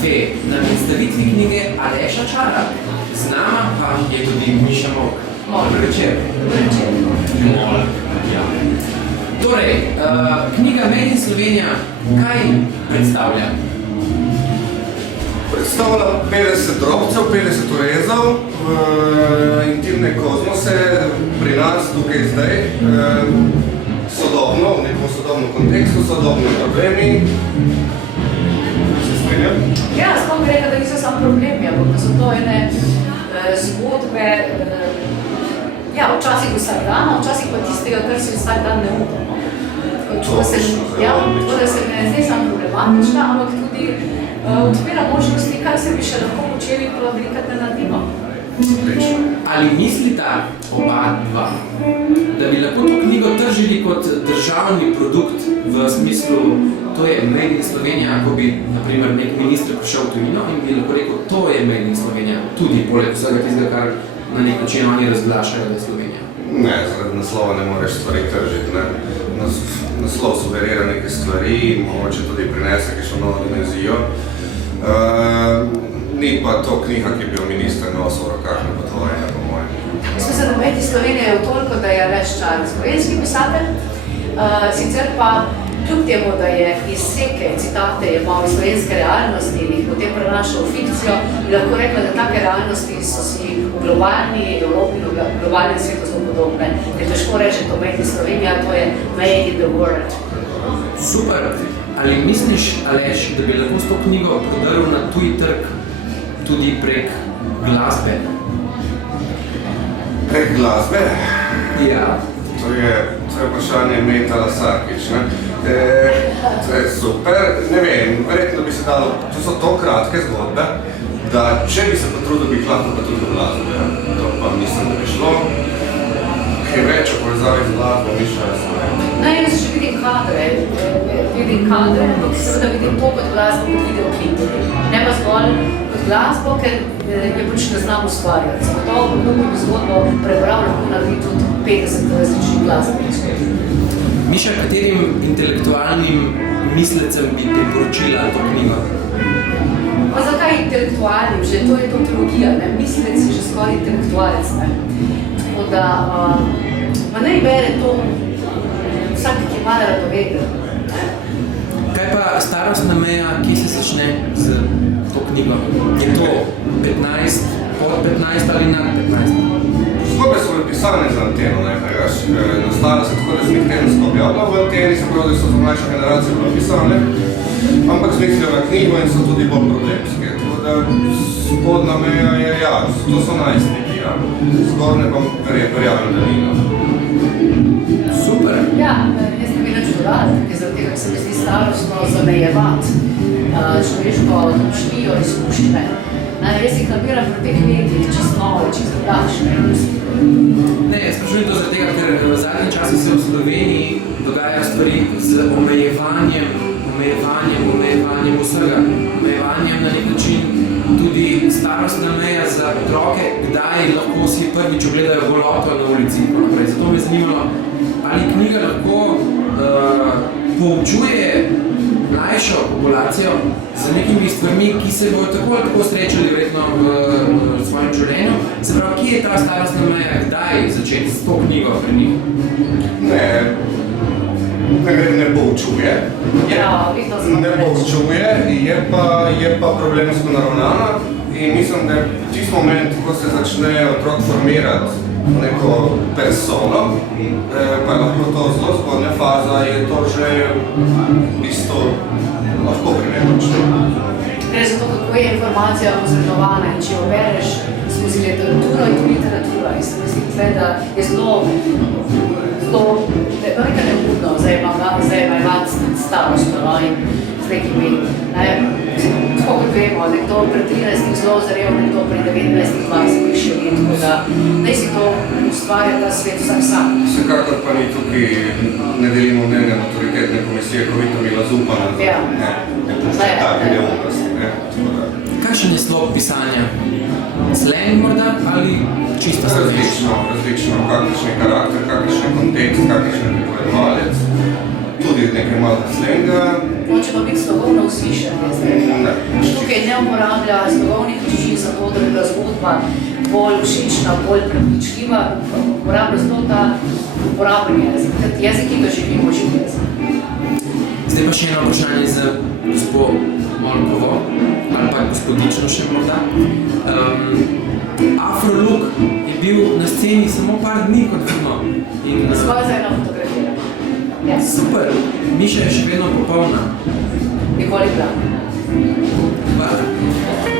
kafe na predstavitvi knjige Aleša Čara. Z nama pa je tudi Miša Molk. Dobro večer. Molk, ja. Torej, knjiga Made in Slovenija, kaj predstavlja? Predstavlja 50 drobcev, 50 urezov v intimne kozmose pri nas, tukaj zdaj, sodobno, v nekom sodobnem kontekstu, sodobni problemi. Se strinjam? Ja, sploh bi rekla, da niso samo problemi, ampak da so to ene zgodbe, ja, včasih vsak dan, včasih pa tistega, kar si vsak dan ne upamo. Ja, da se ne zdi samo problematična, ampak tudi odpira možnosti, kaj se bi še lahko počeli, pa velikrat ne naredimo. Ali mislita oba dva, da bi lahko to knjigo tržili kot državni produkt v smislu, to je Made in Slovenija, ko bi, naprimer, nek minister prišel v tujino in bi lahko rekel, to je Made in Slovenija, tudi poleg vsega tistega, kar na nek način oni razglašajo, da je Slovenija? Ne, zaradi naslova ne moreš stvari tržiti, ne. Naslov sugerira neke stvari, mogoče tudi prinese kakšno novo dimenzijo. Ni pa to knjiga, ki bi jo minister nosil v rokah na potovanje, po mojem. Mislim se, da Made in Slovenija je toliko, da je Aleš Čar slovenski pisatelj, sicer pa kljub temu, da je izseke, citate je malo iz slovenske realnosti in jih potem prenašal v fikcijo, bi lahko rekla, da take realnosti so si v globalni Evropi in v globalnem svetu zelo podobne. Je težko reči, to Made in Slovenija, to je Made in the World. Super. Ali misliš, Aleš, da bi lahko s to knjigo prodrl na tuji trg tudi prek glasbe? Prek glasbe? Ja. To je vprašanje Metala Sarkič, ne? To je super, ne vem, verjetno bi se dalo, to so to kratke zgodbe, da če bi se potrudil, bi lahko pa tudi v glasbe, to pa mislim, da bi šlo. Kaj več o povezavi z glasbo, Miša, jaz ne vem. Jaz še vidim kadre, ampak seveda vidim to kot glasbo, kot videoklip. Ne pa zgolj kot glasbo, ker je pač ne znam ustvarjati. Zagotovo bo mnogo zgodbo prebral, lahko naredi tudi 50 različnih glasbenih zgodb. Miša, katerim intelektualnim mislecem bi priporočila to knjigo? Pa zakaj intelektualnim? Že to je tautologija, ne? Mislec je že skoraj intelektualec, ne? Tako da, ma ne bere to vsak, ki je malo radoveden, ne? Kaj pa starostna meja, kje se začne z to knjigo? Je to 15, pod 15 ali nad 15? Zgodbe so bile pisane za anteno, najpregaš. Nastala se tako, da se nekaj ne objavila v anteni, se pravi, da so za mlajša generacija bile pisane, amk zmislijo na knjigo in so tudi bolj problemske. Tako da spodna meja je, ja, to so najstniki, ja. Zgornje pa verjamem, da ni. Super. Ja, jaz ne bi nič dodati, ker zaradi tega, se mi zdi starostno zamejevati človeško domišljijo, izkušnje. Jaz jih nabiram pri teh letih, čisto novo, čisto drugačne. Ne, sprašujem to zaradi tega, ker v zadnjem času se v Sloveniji dogajajo stvari z omejevanjem vsega. Omejevanjem na nek način tudi starostna meja za otroke, kdaj lahko si prvič ogledajo goloto na ulici. Zato me zanimalo, ali knjiga lahko poučuje mlajšo populacijo z nekimi stvarmi, ki se bojo tako ali tako srečali verjetno v svojem življenju. Se pravi, kje je ta starostna meja, kdaj začeti s to knjigo pri njih? Ne poučuje, je pa problemsko naravnana in mislim, da je tisti moment, ko se začne otrok formirati neko persono, pa je lahko to zelo zgodnja faza, je to že v bistvu lahko primerno. Gre za to, kako je informacija posredovana in če jo bereš skozi literaturo in literatura. In se mi zdi, da je zelo nekaj neumno zajemati starostno in z nekimi, tako kot vemo, nekdo pred 13 zelo zarev, nekdo pred 19-20 še ni, tako da naj si to ustvarja ta svet vsak sam. Vsekakor pa ni tukaj, ne delimo mnenja autoritetne komisije, ko vidno bila zupana za take neumnosti. Kakšen je slog pisanja? Slang morda ali čisto slovensko? Različno. Kakšen je karakter, kakšen je kontekst, kakšen je pripovedovalec. Tudi nekaj malo slenga Hoče pa biti slogovno uslišan, jaz bi rekla. Tukaj ne uporablja slogovnih reči za to, da bi bila zgodba bolj všečna, bolj prepričljiva, uporablja zato ta uporaben jezik. Jezik, ki ga živimo, živ jezik. Zdaj pa še eno vprašanje za gospod Molkovo, ali pa gospodično še morda. Afroluk je bil na sceni samo par dni, kot vidimo. Zgolj za eno fotografijo. Ja. Super, Miša je še vedno popolna. Nikoli bila. Hvala.